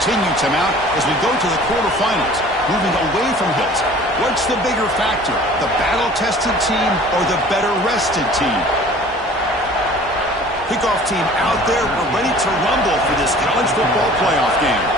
Continue to mount as we go to the quarterfinals, moving away from hits. What's the bigger factor, the battle-tested team or the better-rested team? Kickoff team out there. We're ready to rumble for this college football playoff game.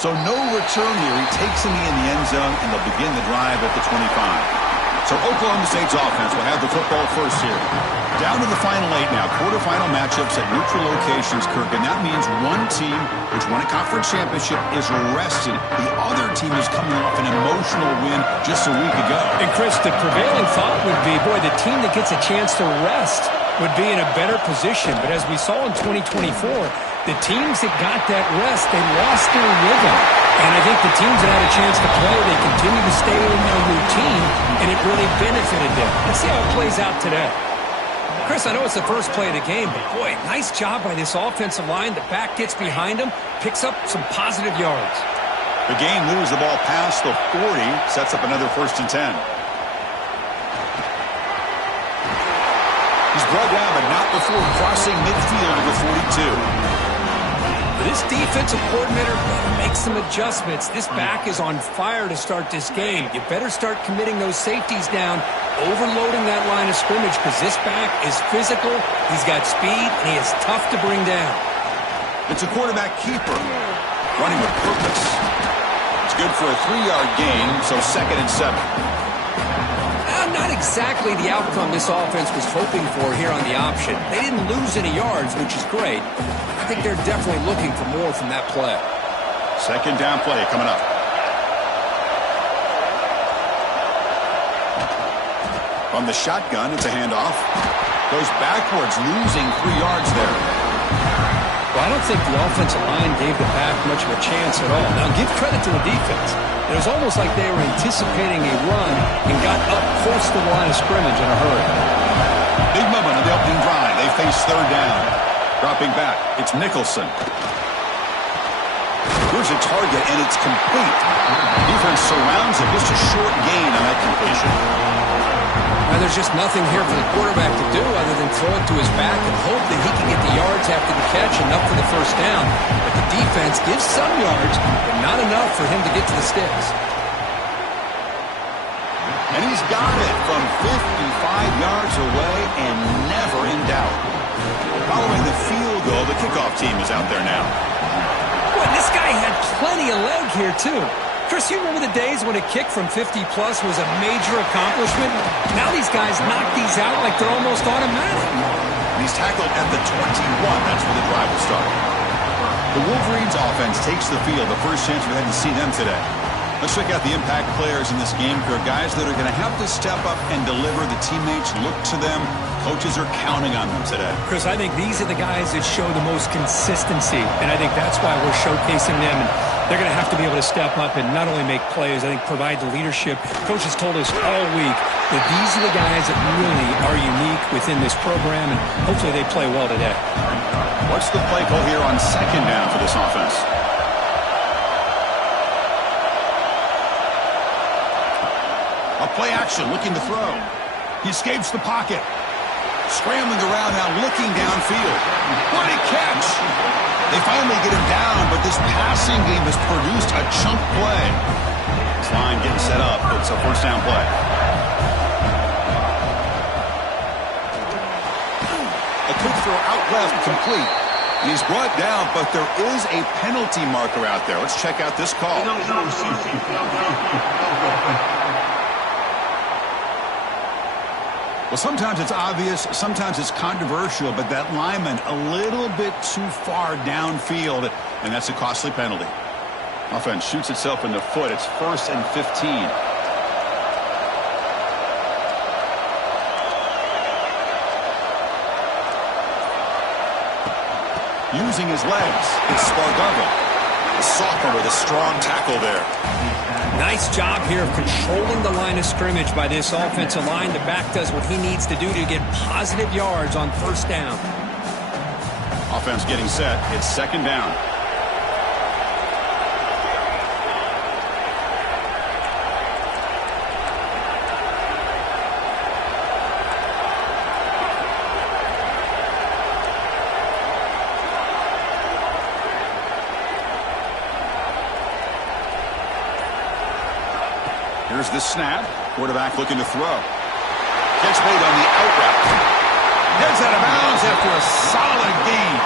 So no return here. He takes him in the end zone, and they'll begin the drive at the 25. So Oklahoma State's offense will have the football first here. Down to the final 8 now. Quarterfinal matchups at neutral locations, Kirk. And that means one team, which won a conference championship, is rested. The other team is coming off an emotional win just a week ago. And, Chris, the prevailing thought would be, boy, the team that gets a chance to rest would be in a better position. But as we saw in 2024, the teams that got that rest, they lost their rhythm. And I think the teams that had a chance to play, they continue to stay in their routine, and it really benefited them. Let's see how it plays out today. Chris, I know it's the first play of the game, but, boy, nice job by this offensive line. The back gets behind him, picks up some positive yards. The game moves the ball past the 40, sets up another 1st and 10. He's brought down, but not before crossing midfield of the 42. This defensive coordinator better make some adjustments. This back is on fire to start this game. You better start committing those safeties down, overloading that line of scrimmage, because this back is physical, he's got speed, and he is tough to bring down. It's a quarterback keeper, running with purpose. It's good for a 3-yard gain, so 2nd and 7. Not exactly the outcome this offense was hoping for here on the option. They didn't lose any yards, which is great. I think they're definitely looking for more from that play. 2nd down play coming up. From the shotgun, it's a handoff. Goes backwards, losing 3 yards there. Well, I don't think the offensive line gave the back much of a chance at all. Now, give credit to the defense. It was almost like they were anticipating a run and got up close to the line of scrimmage in a hurry. Big moment on the opening drive. They face 3rd down. Dropping back, it's Nicholson. Here's a target, and it's complete. Defense surrounds it. Just a short gain on that completion. Now, there's just nothing here for the quarterback to do other than throw it to his back and hope that he can get the yards after the catch, enough for the 1st down. But the defense gives some yards, but not enough for him to get to the sticks. And he's got it from 55 yards away and never in doubt. Following the field goal, the kickoff team is out there now. Boy, this guy had plenty of leg here, too. Chris, you remember the days when a kick from 50-plus was a major accomplishment? Now these guys knock these out like they're almost automatic. And he's tackled at the 21. That's where the drive will start. The Wolverines offense takes the field. The first chance we had to see them today. Let's check out the impact players in this game. There are guys that are going to have to step up and deliver. The teammates look to them. Coaches are counting on them today. Chris, I think these are the guys that show the most consistency, and I think that's why we're showcasing them. And they're going to have to be able to step up and not only make plays, I think provide the leadership. Coaches told us all week that these are the guys that really are unique within this program, and hopefully they play well today. What's the play call here on 2nd down for this offense? A play action, looking to throw. He escapes the pocket. Scrambling around now, looking downfield. What a catch! They finally get him down, but this passing game has produced a chunk play. This line getting set up. It's a 1st down play. A quick throw out left, complete. He's brought down, but there is a penalty marker out there. Let's check out this call. Well, sometimes it's obvious, sometimes it's controversial, but that lineman a little bit too far downfield, and that's a costly penalty. Offense shoots itself in the foot. It's 1st and 15. Using his legs, it's Spargaro. The sophomore with a strong tackle there. Nice job here of controlling the line of scrimmage by this offensive line. The back does what he needs to do to get positive yards on 1st down. Offense getting set. It's 2nd down. Here's the snap. Quarterback looking to throw. Catch made on the out route. Heads out of bounds after a solid gain.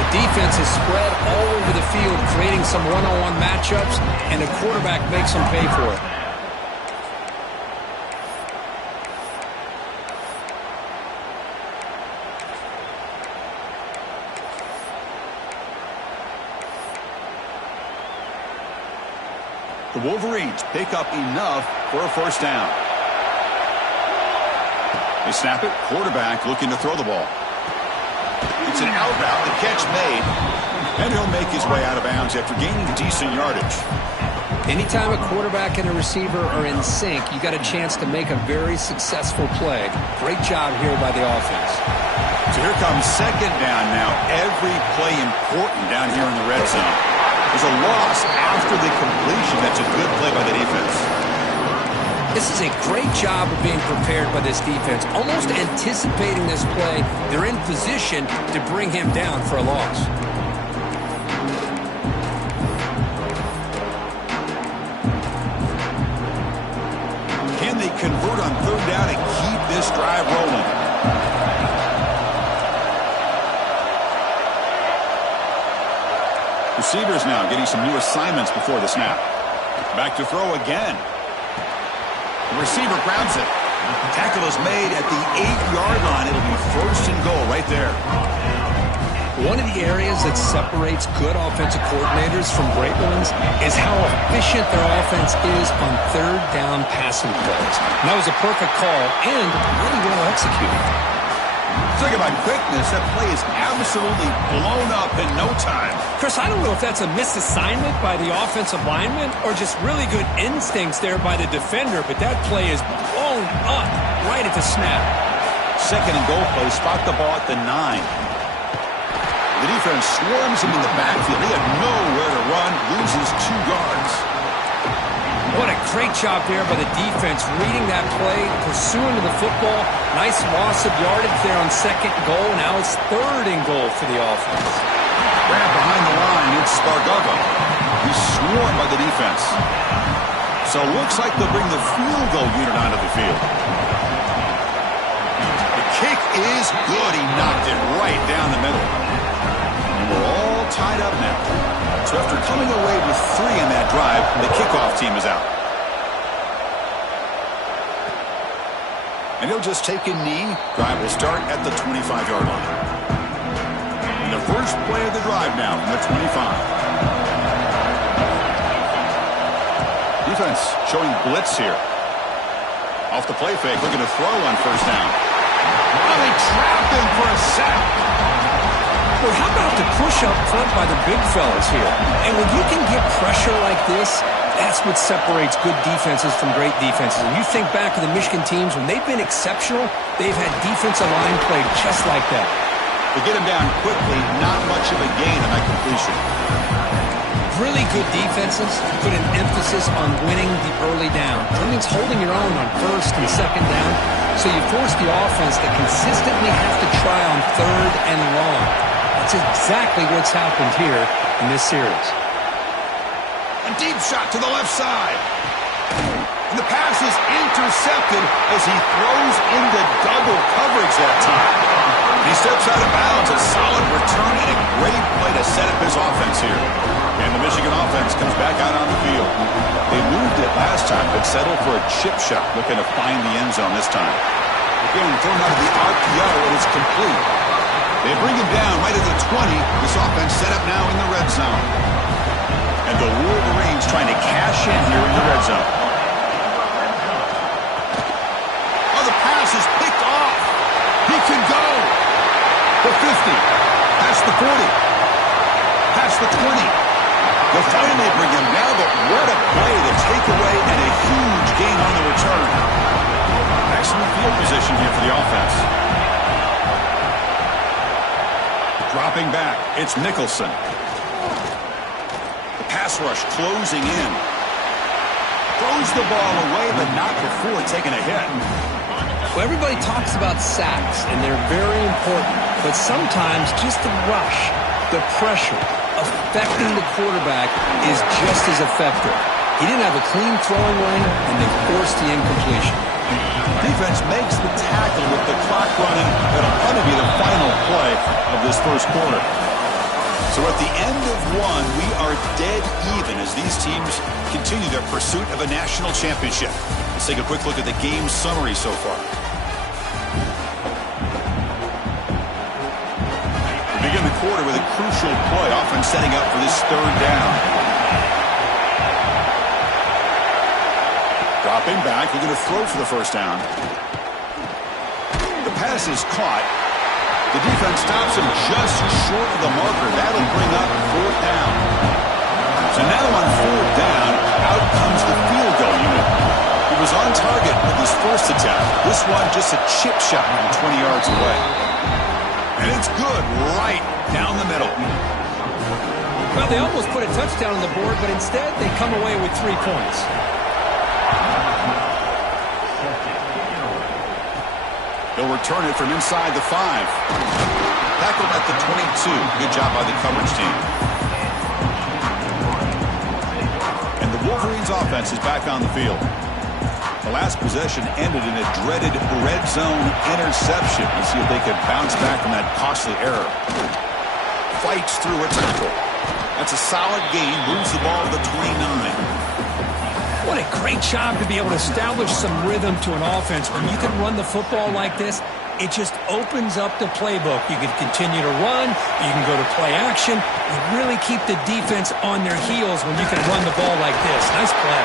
The defense is spread all over the field, creating some one-on-one matchups, and the quarterback makes them pay for it. The Wolverines pick up enough for a first down. They snap it. Quarterback looking to throw the ball. It's an out route. The catch made. And he'll make his way out of bounds after gaining decent yardage. Anytime a quarterback and a receiver are in sync, you got a chance to make a very successful play. Great job here by the offense. So here comes second down now. Every play important down here in the red zone. There's a loss after the completion. That's a good play by the defense. This is a great job of being prepared by this defense. Almost anticipating this play, they're in position to bring him down for a loss. Can they convert on third down and keep this drive rolling? Receivers now getting some new assignments before the snap. Back to throw again. The receiver grabs it. Tackle is made at the 8-yard line. It'll be first and goal right there. One of the areas that separates good offensive coordinators from great ones is how efficient their offense is on third down passing plays. And that was a perfect call and really well executed. Talk about quickness. That play is absolutely blown up in no time. Chris, I don't know if that's a misassignment by the offensive lineman or just really good instincts there by the defender, but that play is blown up right at the snap. Second and goal play. Spot the ball at the 9. The defense swarms him in the backfield. He had nowhere to run, loses 2 yards. What a great job there by the defense, reading that play, pursuing to the football. Nice loss of yardage there on second goal. Now it's third and goal for the offense. Grab behind the line. It's Spargova. He's swarmed by the defense. So it looks like they'll bring the field goal unit onto the field. The kick is good. He knocked it right down the middle. And we're all tied up now. So after coming away with 3 in that drive, the kickoff team is out. And he'll just take a knee. Drive will start at the 25-yard line. And the first play of the drive now from the 25. Defense showing blitz here. Off the play fake, looking to throw on first down. Oh, they trapped him for a sack. Well, how about the push up front by the big fellas here? And when you can get pressure like this, that's what separates good defenses from great defenses. And you think back to the Michigan teams, when they've been exceptional, they've had defensive line play just like that. To get him down quickly, not much of a gain on that completion. Really good defenses put an emphasis on winning the early down. That means holding your own on first and second down, so you force the offense to consistently have to try on third and long. That's exactly what's happened here in this series. A deep shot to the left side. And the pass is intercepted as he throws into double coverage that time. He steps out of bounds. A solid return and a great play to set up his offense here. And the Michigan offense comes back out on the field. They moved it last time, but settled for a chip shot, looking to find the end zone this time. Again, thrown out of the RPO, and it's complete. They bring him down right at the 20. This offense set up now in the red zone. And the Wolverines trying to cash in here in the red zone. Oh, the pass is picked off. He can go. The 50. Past the 40. Past the 20. They'll finally bring him down, but what a play, the takeaway, and a huge gain on the return. Excellent field position here for the offense. Dropping back, it's Nicholson. The pass rush closing in. Throws the ball away, but not before taking a hit. Well, everybody talks about sacks, and they're very important. But sometimes just the rush, the pressure, affecting the quarterback is just as effective. He didn't have a clean throwing lane, and they forced the incompletion. Defense makes the tackle with the clock running. That'll probably be the final play of this first quarter. So at the end of one, we are dead even as these teams continue their pursuit of a national championship. Let's take a quick look at the game summary so far. We begin the quarter with a crucial play, often setting up for this third down. Dropping back, looking to throw for the first down. The pass is caught. The defense stops him just short of the marker. That'll bring up fourth down. So now on fourth down, out comes the field goal unit. He was on target with his first attempt. This one just a chip shot from 20 yards away. And it's good right down the middle. Well, they almost put a touchdown on the board, but instead they come away with 3 points. They'll return it from inside the 5. Tackled at the 22. Good job by the coverage team. And the Wolverines offense is back on the field. The last possession ended in a dreaded red zone interception. Let's see if they can bounce back from that costly error. Fights through a tackle. That's a solid gain. Moves the ball to the 29. What a great job to be able to establish some rhythm to an offense. When you can run the football like this, it just opens up the playbook. You can continue to run. You can go to play action. You really keep the defense on their heels when you can run the ball like this. Nice play.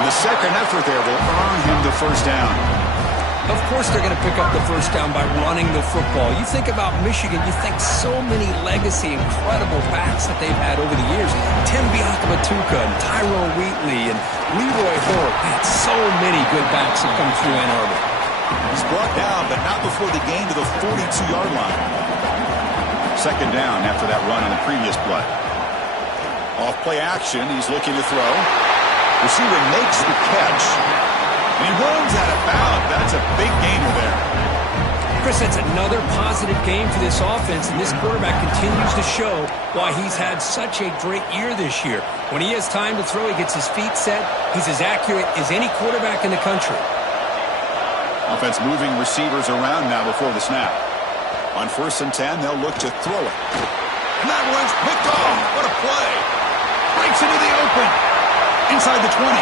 And the second effort there will earn him the first down. Of course they're going to pick up the first down by running the football. You think about Michigan, you think so many legacy, incredible backs that they've had over the years. Tim Biakabatuka and Tyrone Wheatley and Leroy Hoare. Man, so many good backs have come through Ann Arbor. He's brought down, but not before the gain to the 42-yard line. Second down after that run on the previous play. Off play action, he's looking to throw. Receiver makes the catch. And he runs out of bounds. That's a big gainer there. Chris, that's another positive game for this offense, and this quarterback continues to show why he's had such a great year this year. When he has time to throw, he gets his feet set. He's as accurate as any quarterback in the country. Offense moving receivers around now before the snap. On 1st and 10, they'll look to throw it. And that one's picked off. What a play. Breaks into the open. Inside the 20.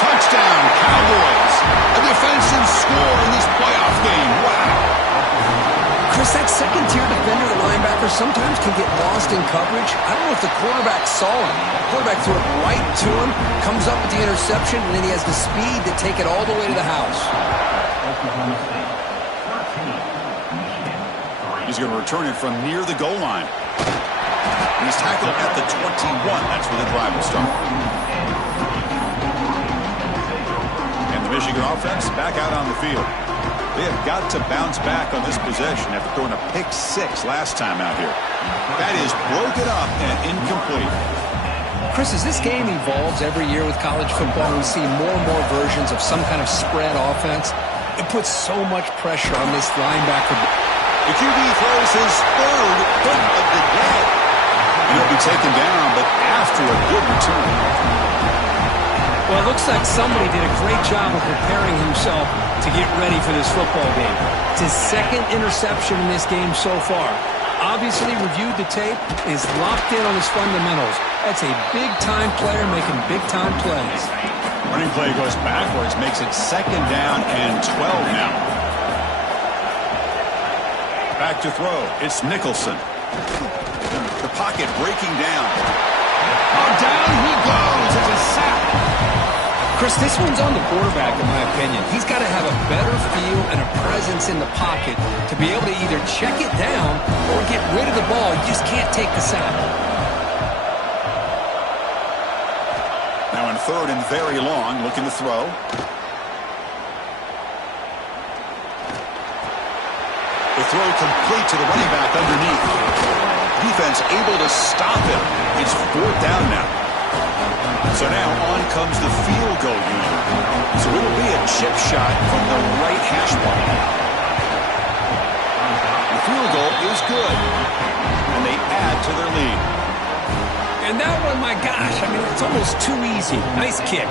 Touchdown, Cowboys. A defensive score in this playoff game. Wow. Chris, that second-tier defender, the linebacker, sometimes can get lost in coverage. I don't know if the quarterback saw him. The quarterback threw it right to him, comes up with the interception, and then he has the speed to take it all the way to the house. He's going to return it from near the goal line. And he's tackled at the 21. That's where the drive will start. Michigan offense back out on the field. They have got to bounce back on this possession after throwing a pick 6 last time out here. That is broken up and incomplete. Chris, as this game evolves every year with college football, we see more and more versions of some kind of spread offense. It puts so much pressure on this linebacker. The QB throws his third hit of the day. And he'll be taken down, but after a good return. Well, it looks like somebody did a great job of preparing himself to get ready for this football game. It's his second interception in this game so far. Obviously reviewed the tape, is locked in on his fundamentals. That's a big-time player making big-time plays. Running play goes backwards, makes it 2nd down and 12 now. Back to throw. It's Nicholson. The pocket breaking down. Oh, down he goes. It's a sack. Chris, this one's on the quarterback, in my opinion. He's got to have a better feel and a presence in the pocket to be able to either check it down or get rid of the ball. You just can't take the sack. Now in 3rd and very long, looking to throw. The throw complete to the running back underneath. Defense able to stop him. It's 4th down now. So now on comes the field goal unit. So it'll be a chip shot from the right hash mark. The field goal is good. And they add to their lead. And that one, my gosh, I mean, it's almost too easy. Nice kick.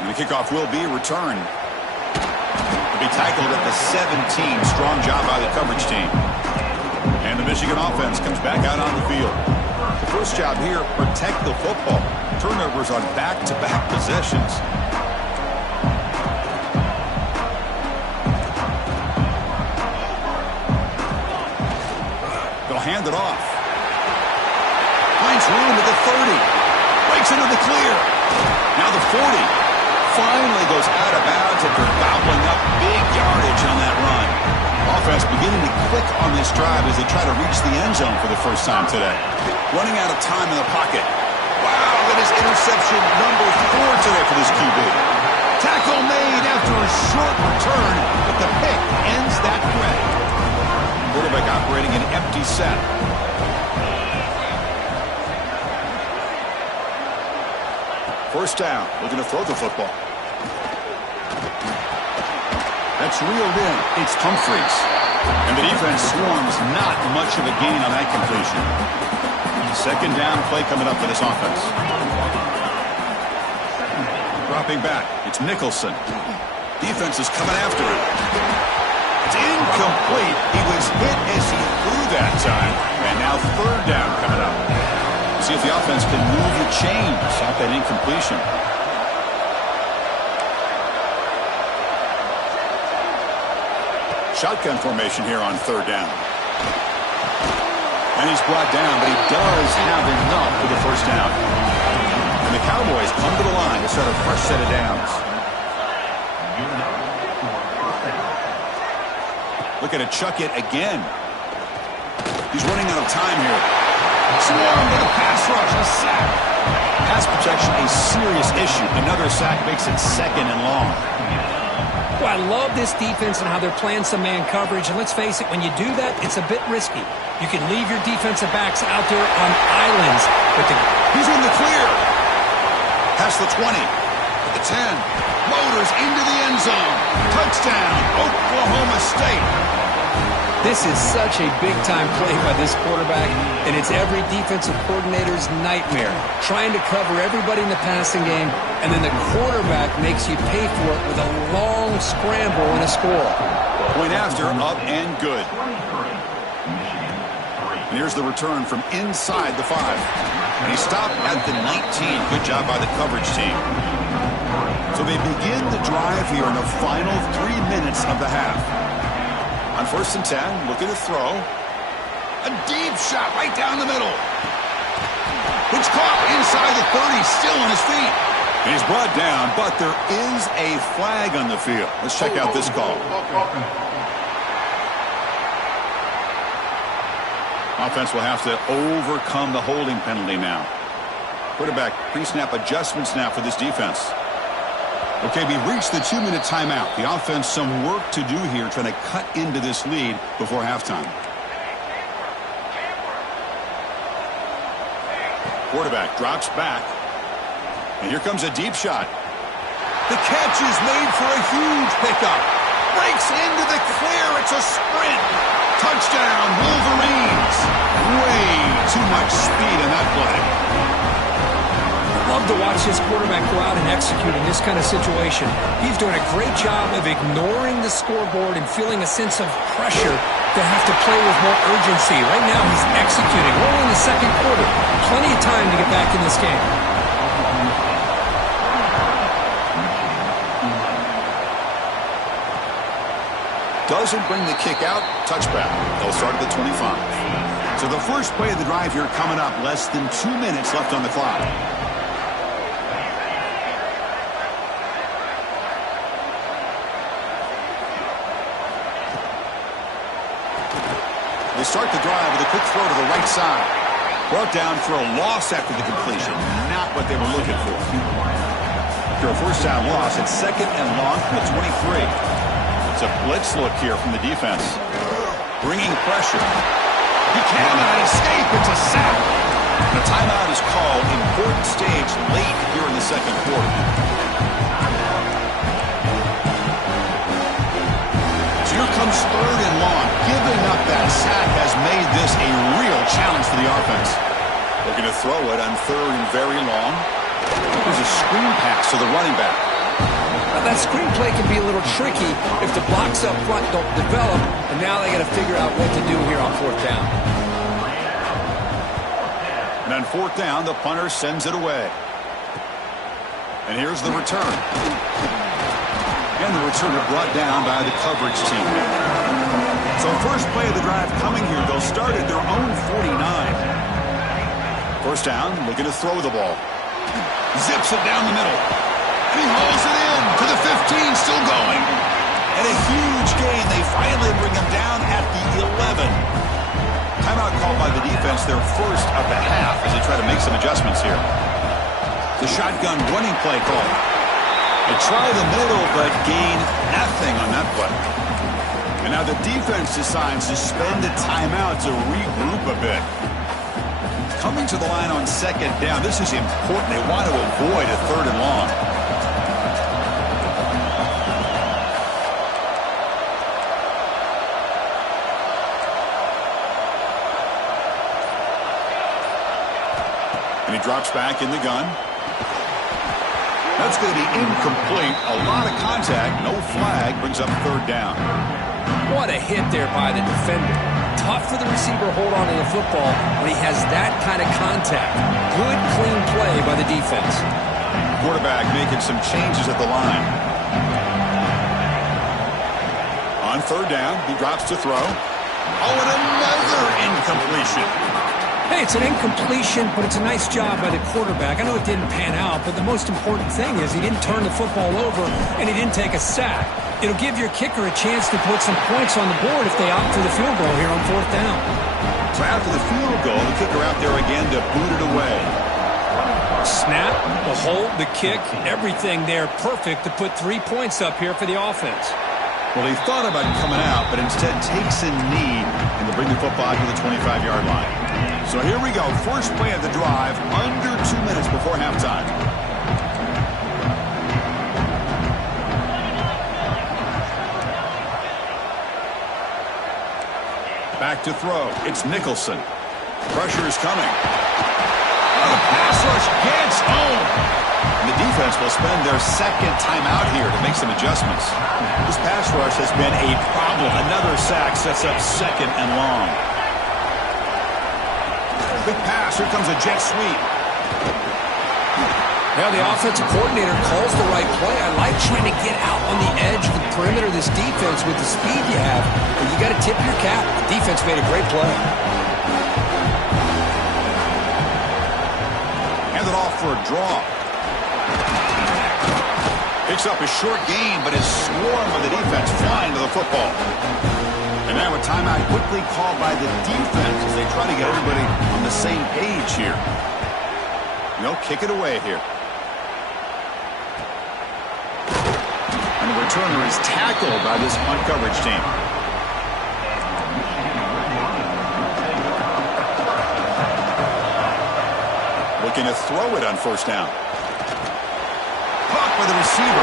And the kickoff will be a return. Be tackled at the 17. Strong job by the coverage team. And the Michigan offense comes back out on the field. The first job here, protect the football. Turnovers on back-to-back possessions. They'll hand it off. Finds room at the 30. Breaks into the clear. Now the 40. Finally goes out of bounds after gobbling up big yardage on that run. Offense beginning to click on this drive as they try to reach the end zone for the first time today. Running out of time in the pocket. Wow, that is interception number 4 today for this QB. Tackle made after a short return, but the pick ends that threat. Quarterback operating an empty set. First down, looking to throw the football. That's reeled in. It's Humphreys. And the defense swarms not much of a gain on that completion. Second down play coming up for this offense. Dropping back, it's Nicholson. Defense is coming after him. It's incomplete. He was hit as he threw that time. And now third down coming up. See if the offense can move the chains off that incompletion. Shotgun formation here on third down. And he's brought down, but he does have enough for the first down. And the Cowboys come to the line to start a fresh set of downs. Looking to chuck it again. He's running out of time here. Swarm with a pass rush, a sack. Pass protection, a serious issue. Another sack makes it second and long. Well, I love this defense and how they're playing some man coverage. And let's face it, when you do that, it's a bit risky. You can leave your defensive backs out there on islands. But he's in the clear. Past the 20. At the 10. Motors into the end zone. Touchdown, Oklahoma State. This is such a big-time play by this quarterback, and it's every defensive coordinator's nightmare. Trying to cover everybody in the passing game, and then the quarterback makes you pay for it with a long scramble and a score. Point after, up and good. And here's the return from inside the 5. And he stopped at the 19. Good job by the coverage team. So they begin the drive here in the final 3 minutes of the half. On first and 10, looking to throw. A deep shot right down the middle. It's caught inside the 30, still on his feet. And he's brought down, but there is a flag on the field. Let's check out this call. Offense will have to overcome the holding penalty now. Quarterback pre-snap adjustments now for this defense. Okay, we reached the 2-minute timeout. The offense some work to do here trying to cut into this lead before halftime. Quarterback drops back. And here comes a deep shot. The catch is made for a huge pickup. Breaks into the clear. It's a sprint. Touchdown, Wolverines. Way too much speed in that play. Love to watch this quarterback go out and execute in this kind of situation. He's doing a great job of ignoring the scoreboard and feeling a sense of pressure to have to play with more urgency. Right now he's executing. We're only in the second quarter. Plenty of time to get back in this game. Doesn't bring the kick out. Touchback. They'll start at the 25. So the first play of the drive here coming up. Less than 2 minutes left on the clock. They start the drive with a quick throw to the right side. Brought down for a loss after the completion. Not what they were looking for. After a first down loss, it's second and long from the 23. It's a blitz look here from the defense. Bringing pressure. He cannot escape. It's a sack. The timeout is called. Important stage late here in the second quarter. So here comes third and long. Giving up that sack. make this a real challenge for the offense. Looking to throw it on third and very long. There's a screen pass to the running back. Now, that screen play can be a little tricky if the blocks up front don't develop, and now they got to figure out what to do here on fourth down. And on fourth down, the punter sends it away. And here's the return. And the returner brought down by the coverage team. So first play of the drive coming here. They'll start at their own 49. First down, looking to throw the ball. Zips it down the middle. And he hauls it in to the 15, still going. And a huge gain. They finally bring him down at the 11. Timeout called by the defense, their first of the half, as they try to make some adjustments here. The shotgun running play call. They try the middle, but gain nothing on that play. And now the defense decides to spend a timeout to regroup a bit. Coming to the line on second down, this is important. They want to avoid a third and long. And he drops back in the gun. That's going to be incomplete. A lot of contact. No flag. Brings up third down. What a hit there by the defender. Tough for the receiver to hold on to the football when he has that kind of contact. Good, clean play by the defense. Quarterback making some changes at the line. On third down, he drops to throw. Oh, and another incompletion. Hey, it's an incompletion, but it's a nice job by the quarterback. I know it didn't pan out, but the most important thing is he didn't turn the football over and he didn't take a sack. It'll give your kicker a chance to put some points on the board if they opt for the field goal here on fourth down. So after the field goal, the kicker out there again to boot it away. Snap, the hold, the kick, everything there perfect to put 3 points up here for the offense. Well, he thought about coming out, but instead takes a knee and to bring the football to the 25-yard line. So here we go. First play of the drive, under 2 minutes before halftime. Back to throw. It's Nicholson. Pressure is coming. Oh, the pass rush gets home. And the defense will spend their second timeout here to make some adjustments. This pass rush has been a problem. Another sack sets up second and long. Big pass. Here comes a jet sweep. Well, the offensive coordinator calls the right play. I like trying to get out on the edge of the perimeter of this defense with the speed you have. But you got to tip your cap. The defense made a great play. Hand it off for a draw. Picks up a short gain, but is swarmed by the defense flying to the football. And now a timeout quickly called by the defense as they try to get everybody on the same page here. They'll kick it away here. And the returner is tackled by this punt coverage team. Looking to throw it on first down. Caught by the receiver.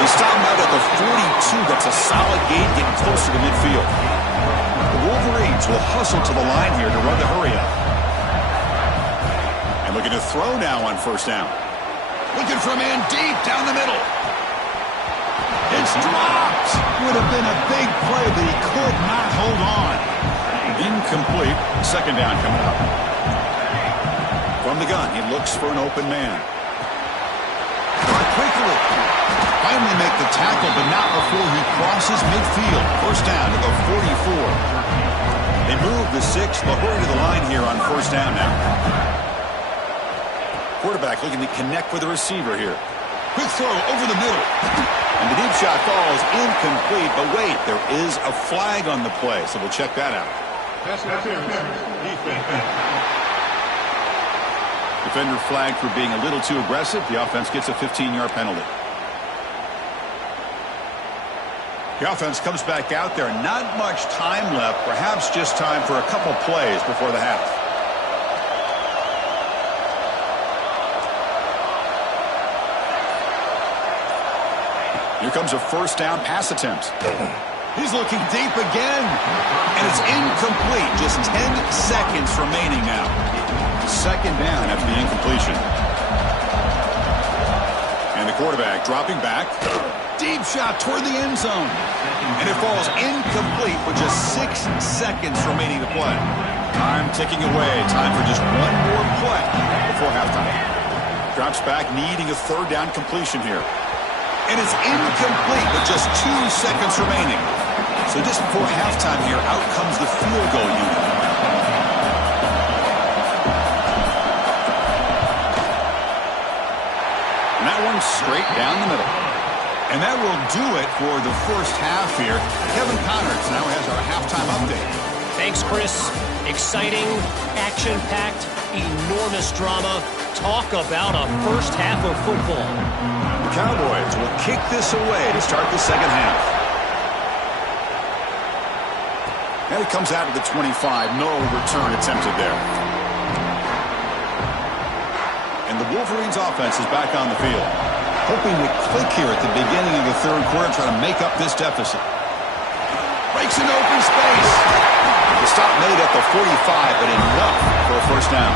They stop him out at the 42. That's a solid gain, getting closer to midfield. The Wolverines will hustle to the line here to run the hurry up. And looking to throw now on first down. Looking for a man deep down the middle. It's dropped. Would have been a big play, but he could not hold on. Incomplete. Second down coming up. From the gun, he looks for an open man. Quickly. Finally make the tackle, but not before he crosses midfield. First down to the 44. They move the 6. They'll hurry to the line here on first down now. Quarterback looking to connect with the receiver here. Quick throw over the middle. And the deep shot falls incomplete. But wait, there is a flag on the play, so we'll check that out. Defender flagged for being a little too aggressive. The offense gets a 15-yard penalty. The offense comes back out there. Not much time left. Perhaps just time for a couple plays before the half. Here comes a first down pass attempt. He's looking deep again. And it's incomplete. Just 10 seconds remaining now. Second down after the incompletion. And the quarterback dropping back. Deep shot toward the end zone. And it falls incomplete with just 6 seconds remaining to play. Time ticking away. Time for just one more play before halftime. Drops back, needing a third down completion here. And it's incomplete with just 2 seconds remaining. So just before halftime here, out comes the field goal unit. And that one's straight down the middle. And that will do it for the first half here. Kevin Connors now has our halftime update. Thanks, Chris. Exciting, action-packed, enormous drama. Talk about a first half of football. The Cowboys will kick this away to start the second half. And it comes out of the 25. No return attempted there. And the Wolverines offense is back on the field. Hoping to click here at the beginning of the third quarter, trying to make up this deficit. Breaks into open space. The stop made at the 45, but enough for a first down.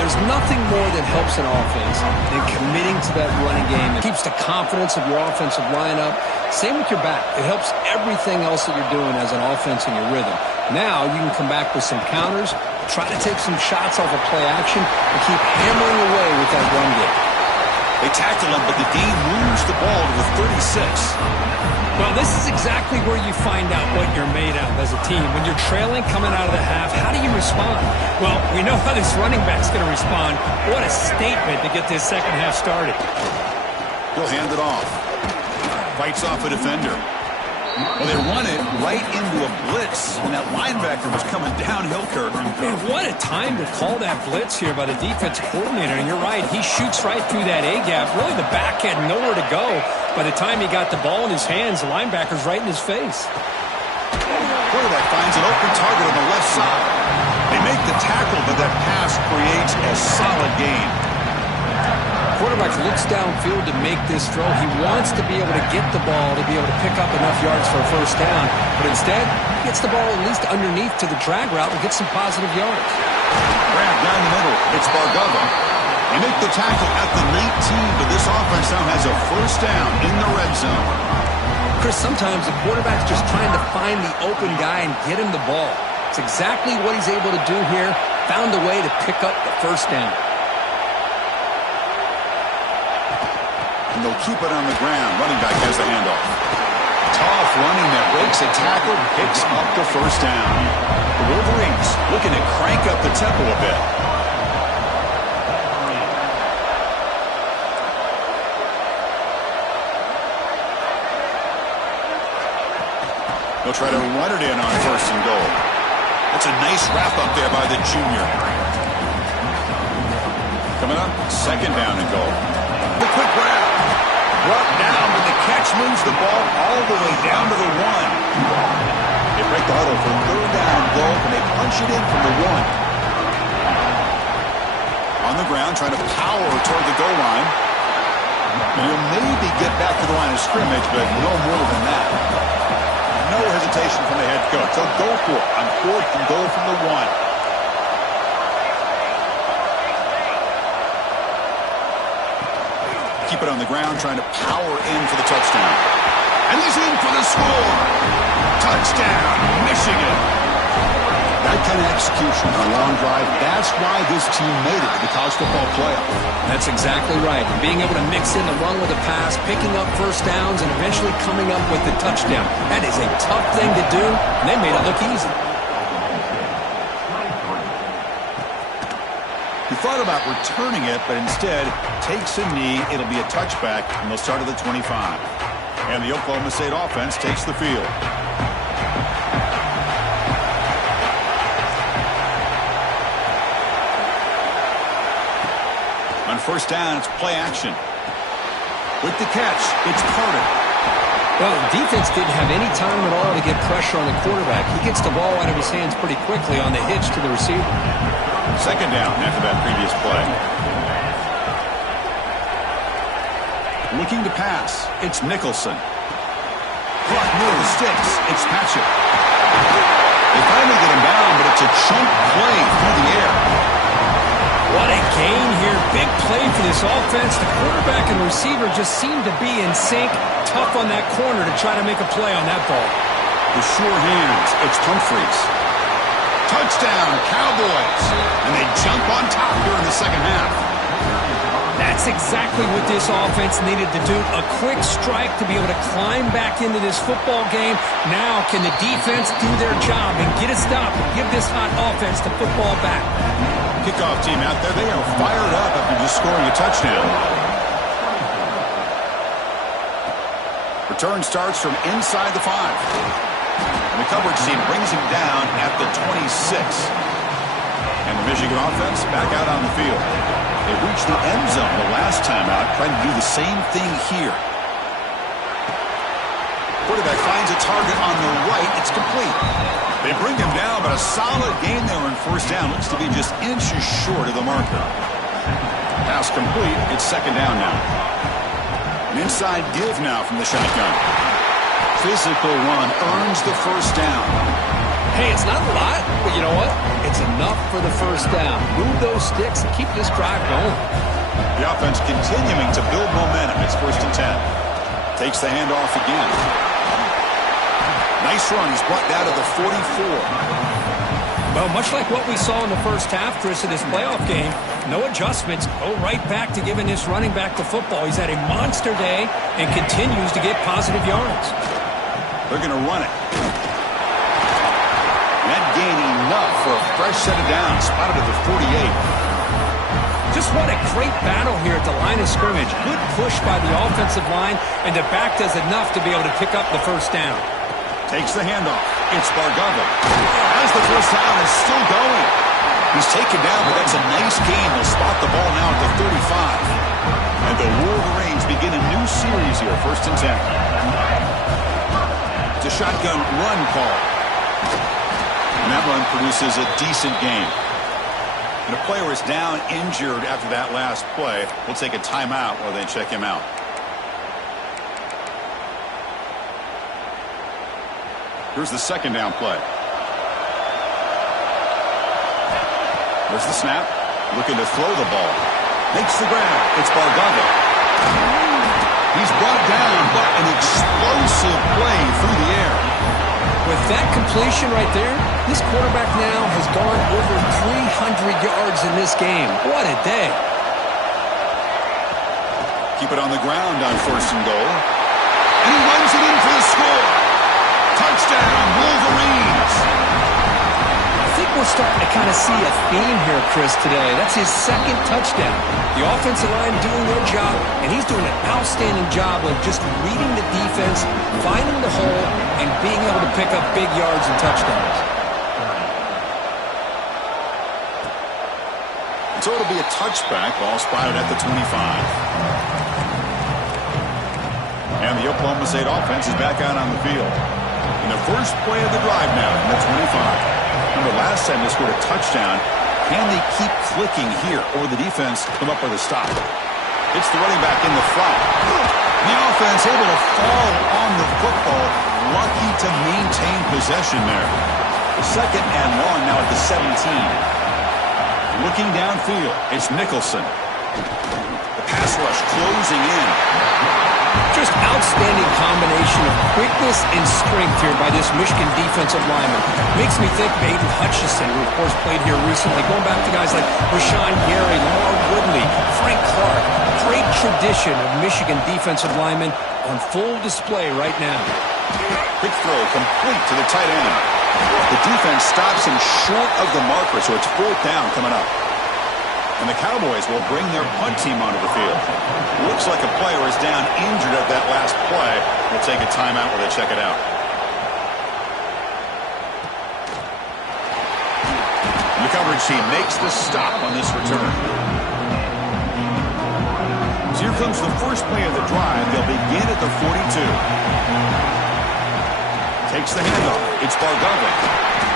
There's nothing more that helps an offense than committing to that running game. It keeps the confidence of your offensive lineup. Same with your back. It helps everything else that you're doing as an offense in your rhythm. Now you can come back with some counters, try to take some shots off of play action, and keep hammering away with that run game. They tackle him, but the game moves the ball to the 36. Well, this is exactly where you find out what you're made of as a team. When you're trailing coming out of the half, how do you respond? Well, we know how this running back's going to respond. What a statement to get this second half started. He'll hand it off. Fights off a defender. Well, they run it right into a blitz when that linebacker was coming downhill, Kirk. Man, what a time to call that blitz here by the defensive coordinator. And you're right, he shoots right through that A-gap. Really, the back had nowhere to go. By the time he got the ball in his hands, the linebacker's right in his face. Quarterback finds an open target on the left side. They make the tackle, but that pass creates a solid gain. Quarterback looks downfield to make this throw. He wants to be able to get the ball to be able to pick up enough yards for a first down. But instead, he gets the ball at least underneath to the drag route and gets some positive yards. Grab down the middle. It's Bargava. They make the tackle at the 19, but this offense now has a first down in the red zone. Chris, sometimes the quarterback's just trying to find the open guy and get him the ball. It's exactly what he's able to do here. Found a way to pick up the first down. And they'll keep it on the ground. Running back has the handoff. Tough running that breaks a tackle, picks up the first down. The Wolverines looking to crank up the tempo a bit. They'll try to run it in on first and goal. That's a nice wrap up there by the junior. Coming up, second down and goal. The quick grab. Brought down, but the catch moves the ball all the way down to the 1. They break the huddle for third down and goal, and they punch it in from the 1. On the ground, trying to power toward the goal line. And he'll maybe get back to the line of scrimmage, but no more than that. No hesitation from the head coach. They'll go for it on fourth and goal from the 1. Keep it on the ground, trying to power in for the touchdown. And he's in for the score. Touchdown, Michigan. That kind of execution on a long drive, that's why this team made it to the college football playoff. That's exactly right. Being able to mix in the run with a pass, picking up first downs, and eventually coming up with the touchdown. That is a tough thing to do, and they made it look easy. He thought about returning it, but instead takes a knee. It'll be a touchback, and they'll start at the 25. And the Oklahoma State offense takes the field. On first down, it's play action. With the catch, it's Carter. Well, the defense didn't have any time at all to get pressure on the quarterback. He gets the ball out of his hands pretty quickly on the hitch to the receiver. Second down after that previous play. Looking to pass. It's Nicholson. Clock near the sticks. It's Patchett. They finally get him down, but it's a chunk play through the air. What a gain here. Big play for this offense. The quarterback and receiver just seem to be in sync. Tough on that corner to try to make a play on that ball. With sure hands, it's Humphreys. Touchdown, Cowboys. And they jump on top here in the second half. That's exactly what this offense needed to do. A quick strike to be able to climb back into this football game. Now can the defense do their job and get a stop and give this hot offense the football back? Kickoff team out there, they are fired up after just scoring a touchdown. Return starts from inside the 5. And the coverage team brings him down at the 26. And the Michigan offense back out on the field. They reached the end zone the last time out, trying to do the same thing here. Quarterback finds a target on the right. It's complete. They bring him down, but a solid gain there on first down. Looks to be just inches short of the marker. Pass complete. It's second down now. An inside give now from the shotgun. Physical run earns the first down. Hey, it's not a lot, but you know what? It's enough for the first down. Move those sticks and keep this drive going. The offense continuing to build momentum. It's first and 10. Takes the handoff again. Nice run. He's brought down to the 44. Well, much like what we saw in the first half, Chris, in this playoff game, no adjustments. Go right back to giving this running back the football. He's had a monster day and continues to get positive yards. They're going to run it. That gain enough for a fresh set of downs. Spotted at the 48. Just what a great battle here at the line of scrimmage. Good push by the offensive line, and the back does enough to be able to pick up the first down. Takes the handoff. It's Bargava. As the first down is still going. He's taken down, but that's a nice gain. They'll spot the ball now at the 35. And the Wolverines begin a new series here, first and 10. It's a shotgun run call. And that run produces a decent gain. And a player is down injured after that last play. We'll take a timeout while they check him out. Here's the second down play. There's the snap. Looking to throw the ball. Makes the grab. It's Bargava. He's brought down, but an explosive play through the air. With that completion right there, this quarterback now has gone over 300 yards in this game. What a day. Keep it on the ground on first and goal. And he runs it in for the score. Touchdown, Wolverines. I think we're starting to kind of see a theme here, Chris, today. That's his second touchdown. The offensive line doing their job, and he's doing an outstanding job of just reading the defense, finding the hole, and being able to pick up big yards and touchdowns. So it'll be a touchback. Ball spotted at the 25. And the Oklahoma State offense is back out on the field. In the first play of the drive now from the 25. Remember, last time they scored a touchdown. Can they keep clicking here, or the defense come up with a stop? It's the running back in the front. The offense able to fall on the football. Lucky to maintain possession there. Second and long now at the 17. Looking downfield, it's Nicholson. The pass rush closing in. Just outstanding combination of quickness and strength here by this Michigan defensive lineman. Makes me think of Aiden Hutchinson, who of course played here recently. Going back to guys like Rashawn Gary, Lamar Woodley, Frank Clark. Great tradition of Michigan defensive linemen on full display right now. Big throw complete to the tight end. The defense stops him short of the marker, so it's fourth down coming up. And the Cowboys will bring their punt team onto the field. Looks like a player is down injured at that last play. We'll take a timeout while they check it out. The coverage team makes the stop on this return. So here comes the first play of the drive. They'll begin at the 42. Takes the handoff. It's Bargava.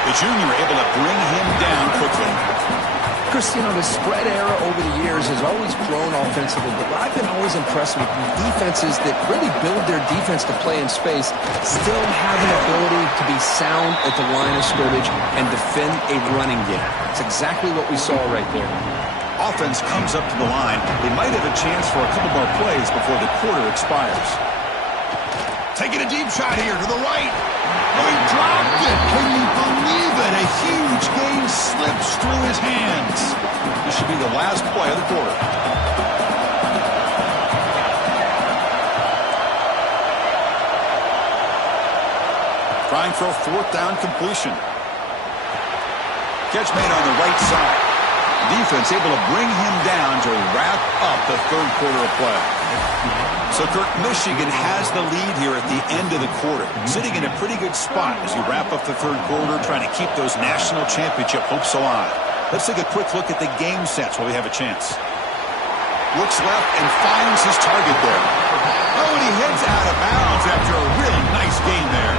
The junior able to bring him down quickly. Chris, you know, the spread era over the years has always grown offensively, but I've been always impressed with defenses that really build their defense to play in space, still have an ability to be sound at the line of scrimmage and defend a running game. It's exactly what we saw right there. Offense comes up to the line. They might have a chance for a couple more plays before the quarter expires. Taking a deep shot here to the right. Oh, he dropped it. Can you believe it? A huge gain slips through his hands. This should be the last play of the quarter. Trying for a fourth down completion. Catch made on the right side. Defense able to bring him down to wrap up the third quarter of play. So, Kirk, Michigan has the lead here at the end of the quarter, sitting in a pretty good spot as you wrap up the third quarter, trying to keep those national championship hopes alive. Let's take a quick look at the game sets while we have a chance. Looks left and finds his target there. Oh, and he heads out of bounds after a really nice gain there.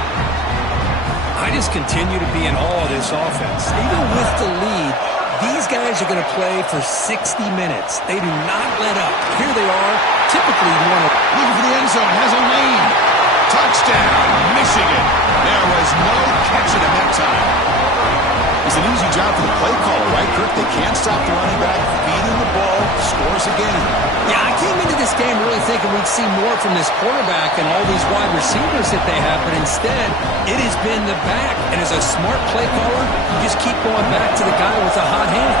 I just continue to be in awe of this offense. Even with the lead, these guys are going to play for 60 minutes. They do not let up. Here they are, typically one of... Looking for the end zone, has a lane. Touchdown, Michigan. There was no catching him that time. It's an easy job for the play caller, right, Kirk? They can't stop the running back, feeding the ball, scores again. Yeah, I came into this game really thinking we'd see more from this quarterback and all these wide receivers that they have, but instead, it has been the back. And as a smart play caller, you just keep going back to the guy with the hot hand.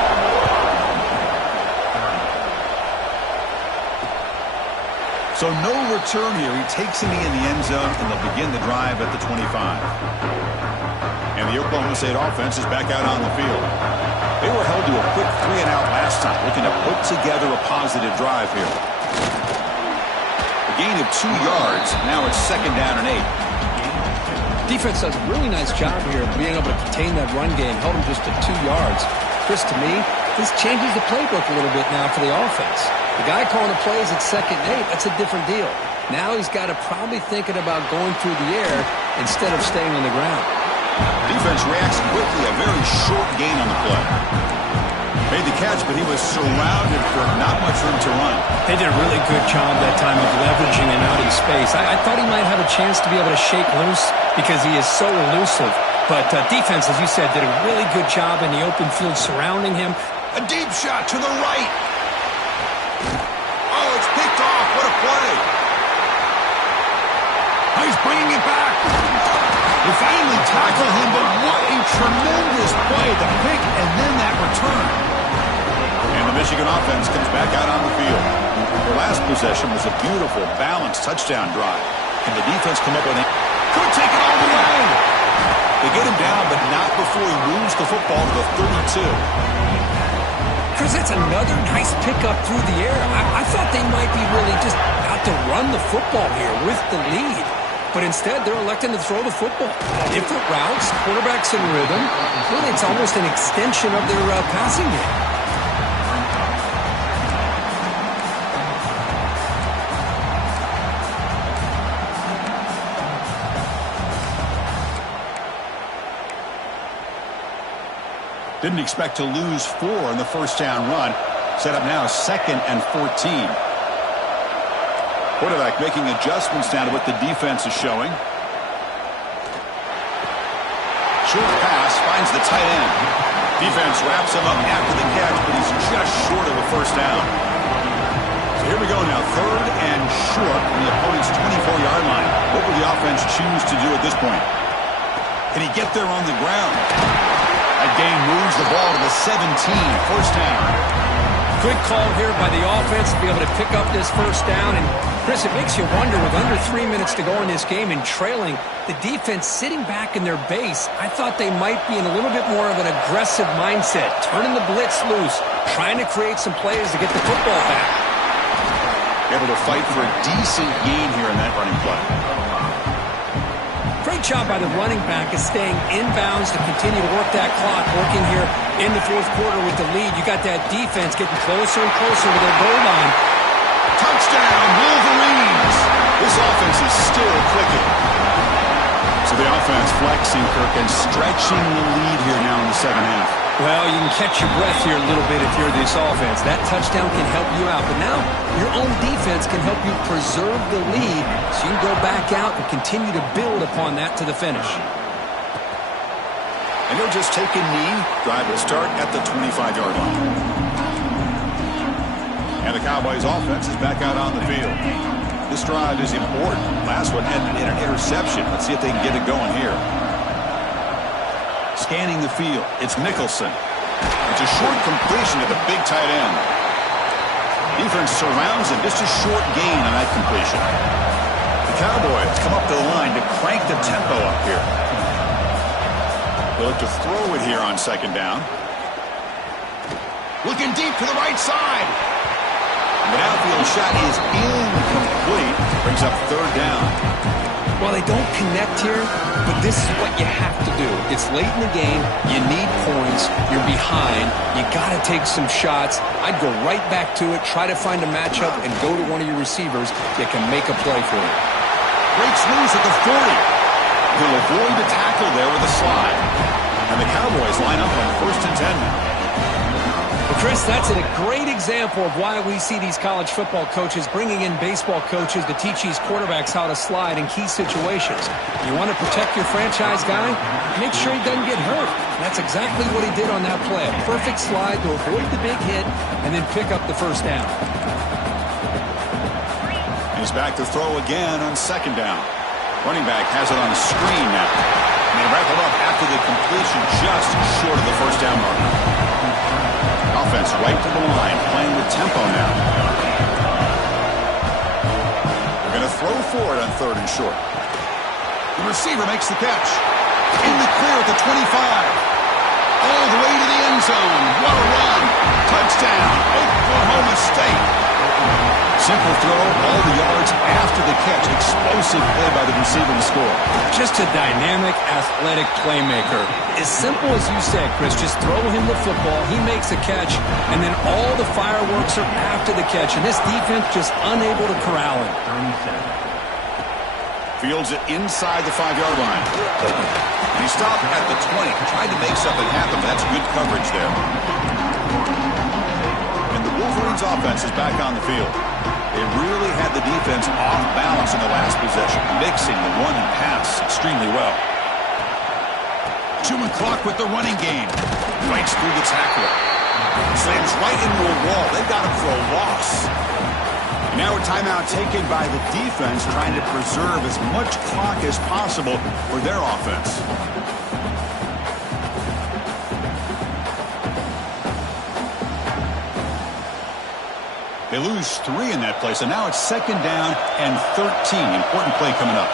So no return here. He takes a knee in the end zone, and they'll begin the drive at the 25. And the Oklahoma State offense is back out on the field. They were held to a quick 3-and-out last time, looking to put together a positive drive here. A gain of 2 yards. Now it's 2nd down and 8. Defense does a really nice job here of being able to contain that run game, held them just to 2 yards. Chris, to me, this changes the playbook a little bit now for the offense. The guy calling the plays at 2nd and 8, that's a different deal. Now he's got to probably thinking about going through the air instead of staying on the ground. Defense reacts quickly, a very short gain on the play. Made the catch, but he was surrounded for not much room to run. They did a really good job that time of leveraging him out in space. I thought he might have a chance to be able to shake loose because he is so elusive. But defense, as you said, did a really good job in the open field surrounding him. A deep shot to the right. Oh, it's picked off. What a play. Oh, he's bringing it back. They finally tackle him, but what a tremendous play. The pick and then that return. And the Michigan offense comes back out on the field. Their last possession was a beautiful, balanced touchdown drive. Can the defense come up with it? Could take it all the way. They get him down, but not before he moves the football to the 32. Chris, that's another nice pickup through the air. I thought they might be really just out to run the football here with the lead. But instead, they're electing to throw the football. Different routes, quarterbacks in rhythm. Really, it's almost an extension of their passing game. Didn't expect to lose 4 in the first down run. Set up now 2nd and 14. Quarterback making adjustments now to what the defense is showing. Short pass finds the tight end. Defense wraps him up after the catch, but he's just short of a first down. So here we go now, 3rd and short from the opponent's 24-yard line. What will the offense choose to do at this point? Can he get there on the ground? That gain moves the ball to the 17, first down. Good call here by the offense to be able to pick up this first down. And, Chris, it makes you wonder, with under 3 minutes to go in this game and trailing, the defense sitting back in their base, I thought they might be in a little bit more of an aggressive mindset, turning the blitz loose, trying to create some plays to get the football back. Able to fight for a decent gain here in that running play. Great job by the running back is staying inbounds to continue to work that clock, working here in the fourth quarter with the lead. You got that defense getting closer and closer to their goal line. Touchdown, Wolverines! This offense is still clicking. So the offense flexing, Kirk, and stretching the lead here now in the second half. Well, you can catch your breath here a little bit if you're this offense. That touchdown can help you out. But now your own defense can help you preserve the lead so you can go back out and continue to build upon that to the finish. And he'll just take a knee. Drive will start at the 25-yard line. And the Cowboys offense is back out on the field. This drive is important. Last one ended in an interception. Let's see if they can get it going here. Scanning the field, it's Nicholson. It's a short completion to the big tight end. Defense surrounds him, just a short gain on that completion. The Cowboys come up to the line to crank the tempo up here. They'll look to throw it here on second down. Looking deep to the right side. The outfield shot is incomplete. Brings up third down. Well, they don't connect here, but this is what you have to do. It's late in the game. You need points. You're behind. You got to take some shots. I'd go right back to it, try to find a matchup, and go to one of your receivers that can make a play for you. Breaks loose at the 40. He'll avoid the tackle there with a slide. And the Cowboys line up on first and 10 now. Well, Chris, that's a great example of why we see these college football coaches bringing in baseball coaches to teach these quarterbacks how to slide in key situations. You want to protect your franchise guy? Make sure he doesn't get hurt. That's exactly what he did on that play. A perfect slide to avoid the big hit and then pick up the first down. He's back to throw again on second down. Running back has it on the screen now. And they wrap it up after the completion just short of the first down marker. Offense right to the line, playing with tempo now. They're going to throw for it on third and short. The receiver makes the catch. In the clear at the 25. All the way to the end zone. What a run. Touchdown, Oklahoma State. Simple throw, all the yards after the catch. Explosive play by the receiver to score. Just a dynamic, athletic playmaker. As simple as you said, Chris, just throw him the football, he makes a catch, and then all the fireworks are after the catch. And this defense just unable to corral him. Fields it inside the 5-yard line. And he stopped at the 20. Tried to make something happen, but that's good coverage there. And the Wolverines offense is back on the field. They really had the defense off balance in the last possession, mixing the run and pass extremely well. Chewing clock with the running game. Breaks through the tackler. Slams right into a wall. They've got him for a loss. And now a timeout taken by the defense, trying to preserve as much clock as possible for their offense. They lose 3 in that play, so now it's second down and 13. Important play coming up.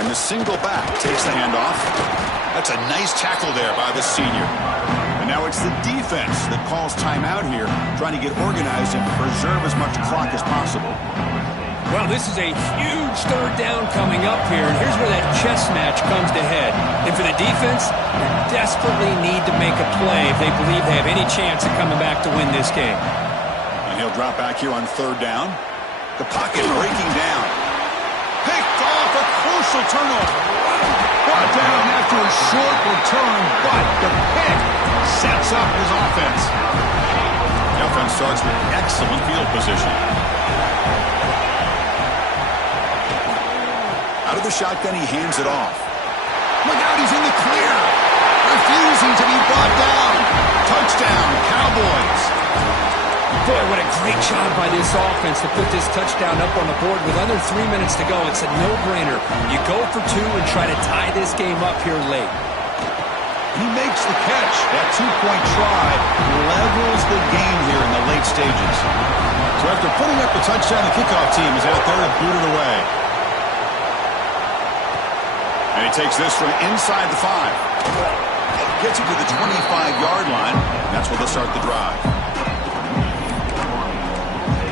And the single back takes the handoff. That's a nice tackle there by the senior. And now it's the defense that calls timeout here, trying to get organized and preserve as much clock as possible. Well, this is a huge third down coming up here, and here's where that chess match comes to head. And for the defense, they desperately need to make a play if they believe they have any chance of coming back to win this game. And he'll drop back here on third down. The pocket breaking down. Picked off, a crucial turnover. Brought down after a short return, but the pick sets up his offense. The offense starts with excellent field position. Out of the shotgun, he hands it off. Look out, he's in the clear. Refusing to be brought down. Touchdown, Cowboys. Boy, what a great job by this offense to put this touchdown up on the board with under 3 minutes to go. It's a no-brainer. You go for 2 and try to tie this game up here late. He makes the catch. That two-point try levels the game here in the late stages. So after putting up the touchdown, the kickoff team is out there to boot it away. And he takes this from inside the 5. Gets it to the 25-yard line. That's where they'll start the drive.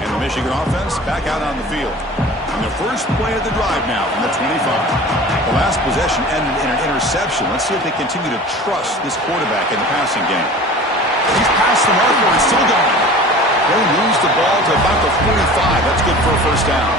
And the Michigan offense back out on the field. And the first play of the drive now from the 25. The last possession ended in an interception. Let's see if they continue to trust this quarterback in the passing game. He's past the marker and still going. They moves the ball to about the 45. That's good for a first down.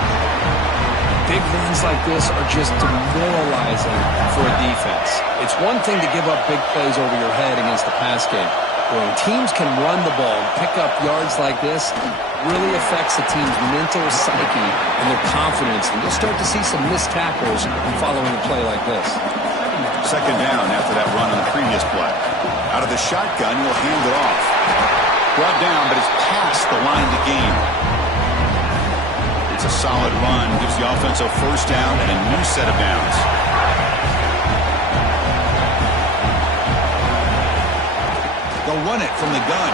Big runs like this are just demoralizing for a defense. It's one thing to give up big plays over your head against the pass game. But when teams can run the ball and pick up yards like this, it really affects the team's mental psyche and their confidence. And you'll start to see some missed tackles following a play like this. Second down after that run on the previous play. Out of the shotgun, he'll hand it off. Brought down, but it's past the line to gain. It's a solid run. Gives the offense a first down and a new set of downs. They'll run it from the gun.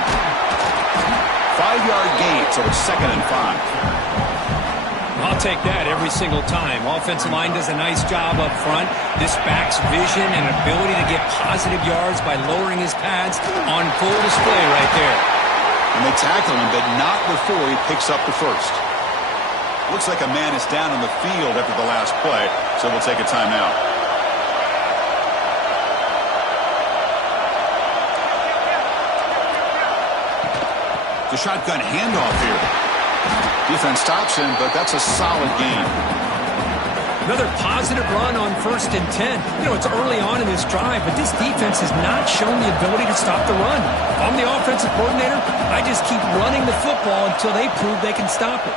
5-yard gain, so it's 2nd and 5. I'll take that every single time. Offensive line does a nice job up front. This back's vision and ability to get positive yards by lowering his pads on full display right there. And they tackle him, but not before he picks up the first. Looks like a man is down on the field after the last play, so we'll take a timeout. The shotgun handoff here. Defense stops him, but that's a solid gain. Another positive run on 1st and 10. You know, it's early on in this drive, but this defense has not shown the ability to stop the run. If I'm the offensive coordinator, I just keep running the football until they prove they can stop it.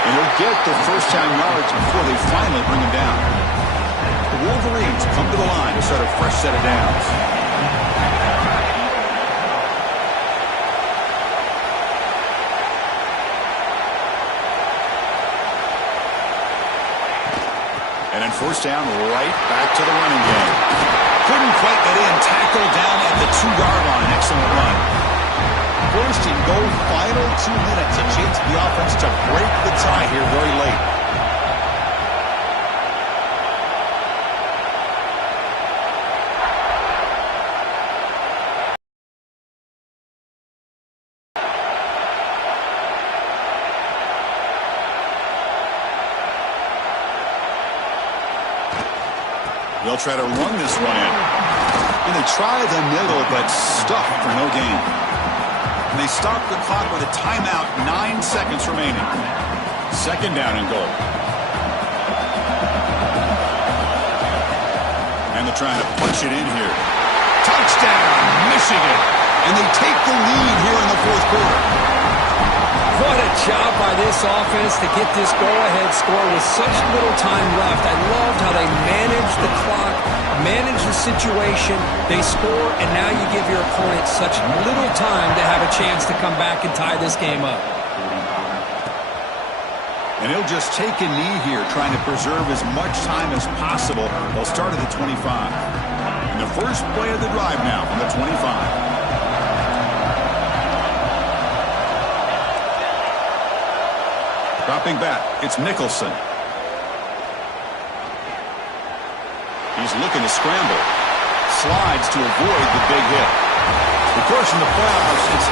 And he'll get the first-down yards before they finally bring him down. The Wolverines come to the line to start a fresh set of downs. And then first down, right back to the running game. Couldn't quite get in. Tackled down at the 2-yard line. Excellent run. First and goal, final 2 minutes. A chance for the offense to break the tie here very late. They'll try to run this one in. And they try the middle, but stuffed for no gain. And they stop the clock with a timeout, 9 seconds remaining. Second down and goal. And they're trying to punch it in here. Touchdown, Michigan. And they take the lead here in the 4th quarter. What a job by this offense to get this go-ahead score with such little time left. I loved how they managed the clock, managed the situation. They score, and now you give your opponent such little time to have a chance to come back and tie this game up. And he'll just take a knee here, trying to preserve as much time as possible. They'll start at the 25. And the first play of the drive now from the 25. Dropping back, it's Nicholson. He's looking to scramble. Slides to avoid the big hit. Of course, in the playoffs, it's